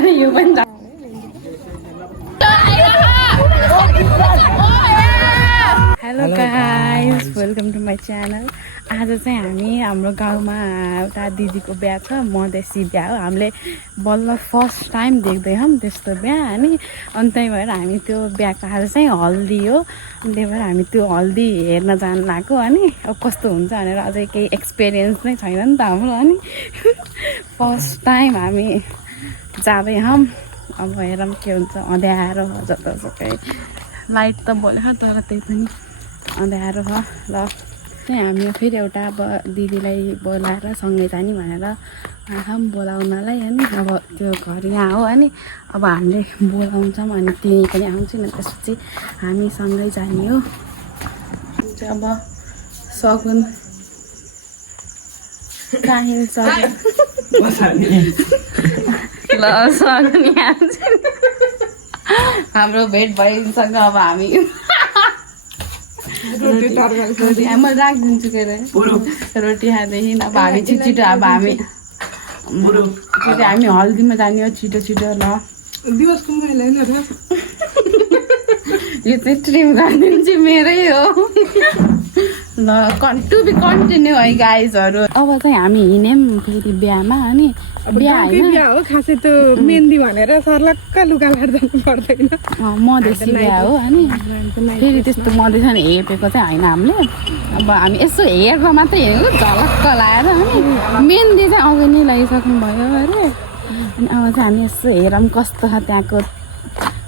अनि यो पनि hello guys welcome to my channel. आज चाहिँ हामी हाम्रो गाउँमा एउटा दिदीको बिहा छ, मधेसी बिहा हो। हामीले बल्ल फर्स्ट टाइम देख्दैछौँ त्यस्तो बिहा अनि त्यही भएर हामी त्यो बिहाको आज चाहिँ हल्दी हो। त्यही भएर हामी त्यो हल्दी हेर्न जानु लाग्यो। अनि अब कस्तो हुन्छ भनेर अझै केही एक्सपिरियन्स नै छैन नि त हाम्रो। अनि फर्स्ट टाइम हामी जाँदैछौँ। अब हेरौँ के हुन्छ। अँध्यारो जतासुकै लाइट त बोलेको तर त्यही पनि अँध्यारो छ। र चाहिँ हामी फेरि एउटा अब दिदीलाई बोलाएर सँगै जाने भनेर आँखाम बोलाउनलाई। अनि अब त्यो घर यहाँ हो। अनि अब हामीले बोलाउँछौँ अनि तिमी पनि आउँछु नि, त्यसपछि हामी सँगै जाने हो। अब सगुन काहीँ सगुन ल सगुन यहाँ हाम्रो भेट भइसक्यो। अब हामी म राखिदिन्छु के अरे रोटी खाँदैछौँ। अब हामी छिटो अब हामी हल्दीमा जाने हो छिटो छिटो। ल दिवसको महिला होइन र यो चाहिँ स्ट्रिम गरिदिन्छु मेरै हो। ल टु बी कन्टिन्यू है गाइजहरू। अब चाहिँ हामी हिँड्यौँ फेरि बिहामा। अनि बिहा हो खासै त्यो मेहन्दी भनेर सर्लक्क लुगा लाएर जानु पर्दैन, मधेसी बिहा हो। अनि फेरि त्यस्तो मधेसी हेपेको चाहिँ होइन हामीले। अब हामी यसो हेरेर मात्रै हेरेको झलक्क लाएर। अनि मेहन्दी चाहिँ अघि नै लगाइसक्नु भयो अरे। अनि अब चाहिँ हामी यसो हेरौँ कस्तो छ त्यहाँको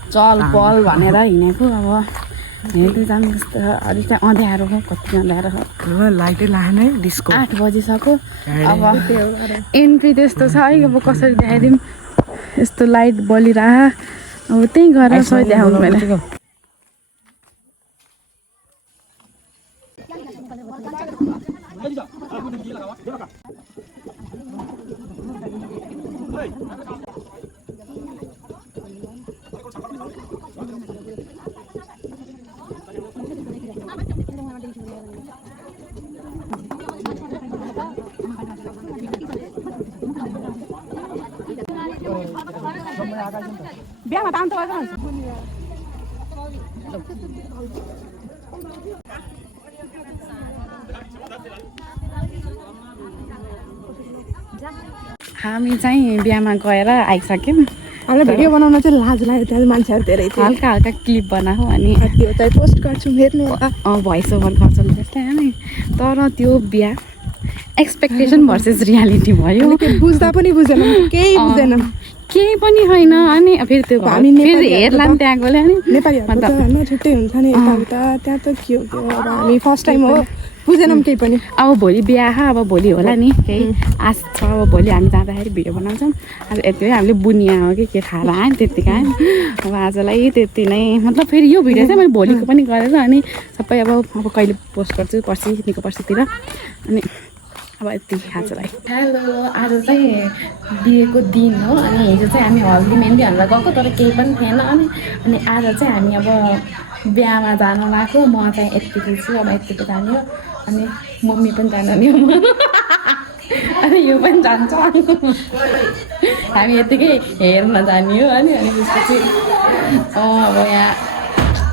चल पल भनेर हिँडेको। अब हेर्दै जानु कस्तो अलिक चाहिँ अँध्यारो हो, कति अँध्यारो हो। लाइटै लाएन है डिस्को 8 बजिसक्यो। अब एन्ट्री त्यस्तो छ है। अब कसरी देखाइदिउँ, यस्तो लाइट बलिरह। अब त्यहीँ गएर सबै देखाउनु पर्ने। बिहामा त आउँछ हामी चाहिँ बिहामा गएर आइसक्यौँ। हामीलाई भिडियो बनाउन चाहिँ लाज लाग्यो, त्यहाँ मान्छेहरू धेरै थियो। हल्का हल्का क्लिप बनाऊ अनि त्यो चाहिँ पोस्ट गर्छु हेर्ने होला। भोइस ओभर गर्छ जस्तै। अनि तर त्यो बिहा एक्सपेक्टेसन भर्सेस रियालिटी भयो। बुझ्दा पनि बुझेन, केही बुझेन, केही पनि होइन। अनि फेरि त्यो हामी फेरि हेर्ला नि त्यहाँ गयो। अनि नेपालीहरूको त होइन छुट्टै हुन्छ नि यताउता। त्यहाँ त के हो अब हामी फर्स्ट टाइम हो, बुझेनौँ केही पनि। अब भोलि बिहा अब भोलि होला नि केही आश छ। अब भोलि हामी जाँदाखेरि भिडियो बनाउँछौँ। अब यति हामीले बुनिया हो कि के खाएर आयो त्यतिको आयो। अब आजलाई त्यति नै, मतलब फेरि यो भिडियो चाहिँ मैले भोलिको पनि गरेर अनि सबै अब कहिले पोस्ट गर्छु, पर्सिदेखिको पर्सितिर। अनि अब यति आजलाई। हेलो, आज चाहिँ बिहेको दिन हो। अनि हिजो चाहिँ हामी हल्दी मेहन्दी भनेर गएको तर केही पनि थिएन। अनि आज चाहिँ हामी अब बिहामा जानु लाग्यो। म चाहिँ यत्तिकै छु, अब यत्तिको जाने हो। अनि मम्मी पनि जाने हो अनि यो पनि जान्छ। हामी यत्तिकै हेर्न जाने हो। अनि त्यसपछि अब यहाँ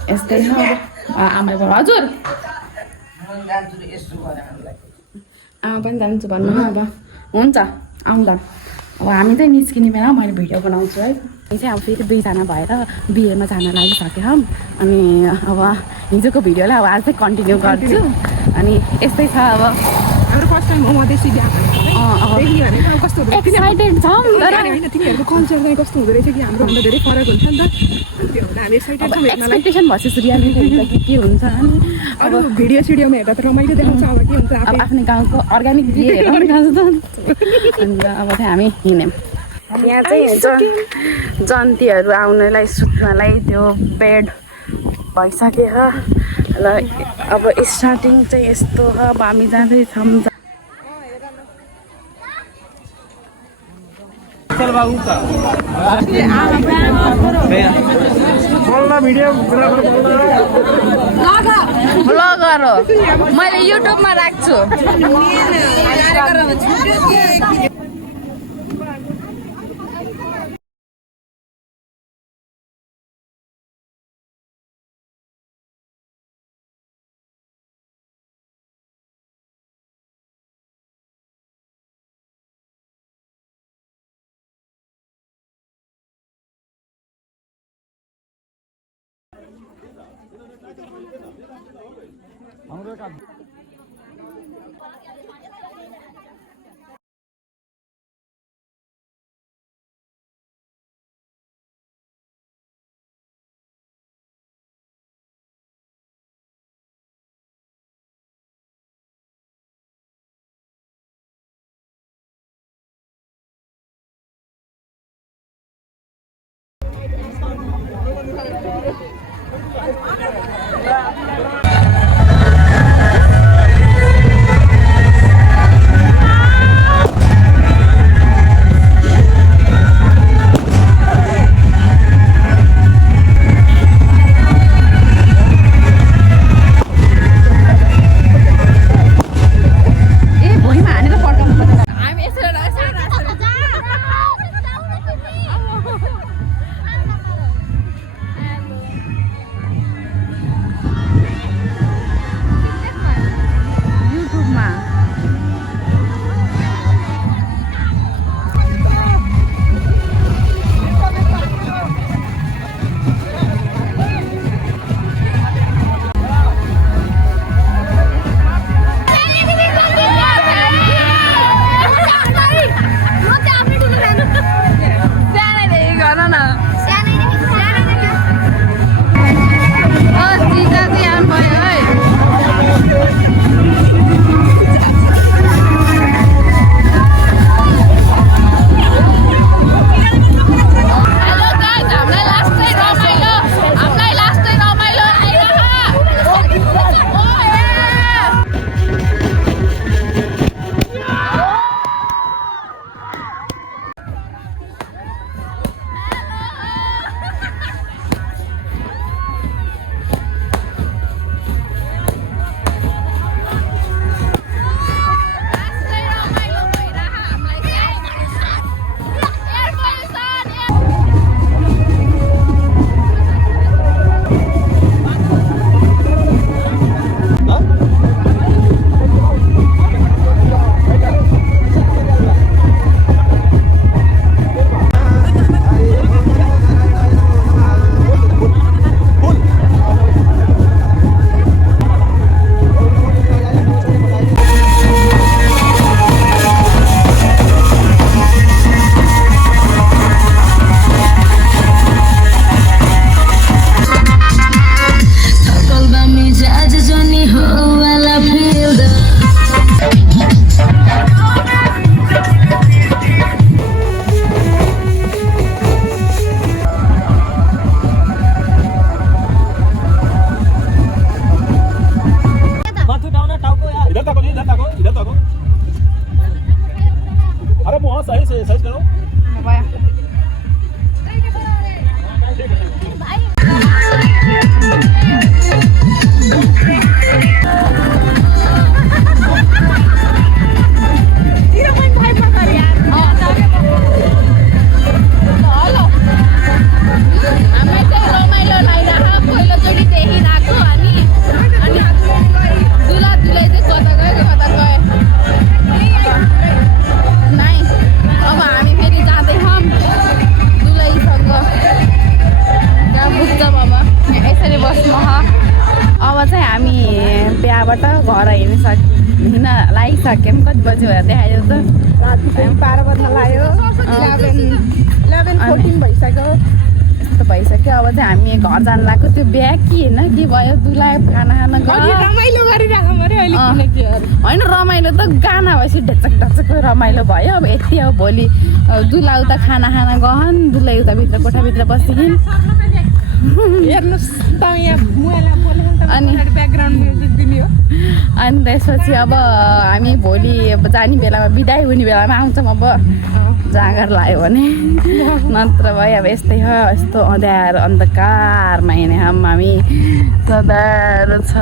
यस्तै छ। आमा हजुर आमा पनि जान्छु भन्नु न। अब हुन्छ आउँदा अब हामी चाहिँ निस्किने बेला मैले भिडियो बनाउँछु है। यो चाहिँ अब फेरि 2 जना भएर बिहेमा जान लागिसक्यो। अनि अब हिजोको भिडियोलाई अब आज चाहिँ कन्टिन्यू गर्छु। अनि यस्तै छ। अब हाम्रो फर्स्ट टाइम हो मधेसी बिहा कस्तो एक्साइटेड छौँ तर तिमीहरूको कल्चर चाहिँ कस्तो हुँदो रहेछ कि हाम्रोभन्दा धेरै फरक हुन्छ नि त। त्यो हुँदा हामी एक्साइटेड छौँ। एक्सपेक्टेसन भर्सेस रियालिटी हुन्छ के हुन्छ। अनि अब भिडियो सिडियोमा हेर्दा त रमाइलो देखाउँछ। अब के हुन्छ, अब आफ्नो गाउँको अर्ग्यानिक बिहे हेरेर खान्छ त। अन्त अब चाहिँ हामी हिँड्यौँ। यहाँ चाहिँ जन्तीहरू आउनलाई सुत्नलाई त्यो बेड भइसक्यो। ल अब स्टार्टिङ चाहिँ यस्तो हो। अब हामी जाँदैछौँ। ब्लगर हो, मैले युट्युबमा राख्छु। घर हिँड्न लागिसक्यौँ। कति बजी भएर देखाइदियो त? राति 12 बज्न लाग्यो। 11-14 भइसक्यो। यस्तो भइसक्यो। अब चाहिँ हामी घर जानु लाग्यो। त्यो बिहा के होइन के भयो, दुला खाना खाना रमाइलो गरिराख्नु पर्यो अहिले। होइन रमाइलो त गाना भएपछि ढेचक ढचक रमाइलो भयो। अब यति अब भोलि दुला उता खाना खाना गहन, दुला उता भित्र कोठाभित्र बसिन्। हेर्नुहोस् त यहाँ मुला बोल्नु अनि ब्याकग्राउन्ड म्युजिक दिने हो। अनि त्यसपछि अब हामी भोलि जाने बेलामा बिदाई हुने बेलामा आउँछौँ। अब जाँगर लाग्यो भने नत्र भयो। अब यस्तै हो, यस्तो अँध्यारो अन्धकारमा हिँड्ने हामी सदारो छ।